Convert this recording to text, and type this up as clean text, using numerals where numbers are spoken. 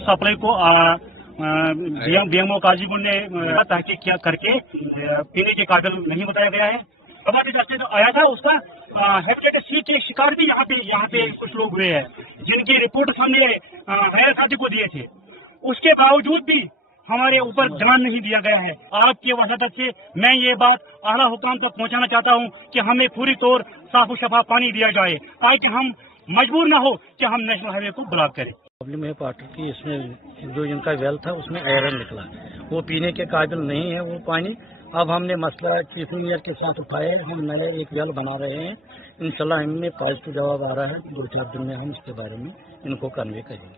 Supply को DMO Kajipur ने तहकीक किया करके पीने के काबिल नहीं बताया गया है। हमारे दस्ते जो आया था उसका हेपेटाइटिस सी के शिकार भी यहाँ पे कुछ लोग हुए हैं जिनकी रिपोर्ट हमने हयात अथॉरिटी को दिए थे। उसके बावजूद भी हमारे ऊपर ध्यान नहीं दिया गया है। आपके वसादत से मैं ये बात आला हुकाम तक पहुँचाना चाहता हूँ कि हमें पूरी तौर साफ शफा पानी दिया जाए ताकि हम मजबूर न हो कि हम नेशनल हाईवे को ब्लॉक करें। प्रॉब्लम है वाटर की, इसमें जो इनका वेल था उसमें आयरन निकला, वो पीने के काबिल नहीं है वो पानी। अब हमने मसला चीफ इंजीनियर के साथ उठाए, हम नए एक वेल बना रहे हैं। इंशाल्लाह हमें पॉजिटिव जवाब आ रहा है, 2-4 दिन में हम इसके बारे में इनको कन्वे करेंगे।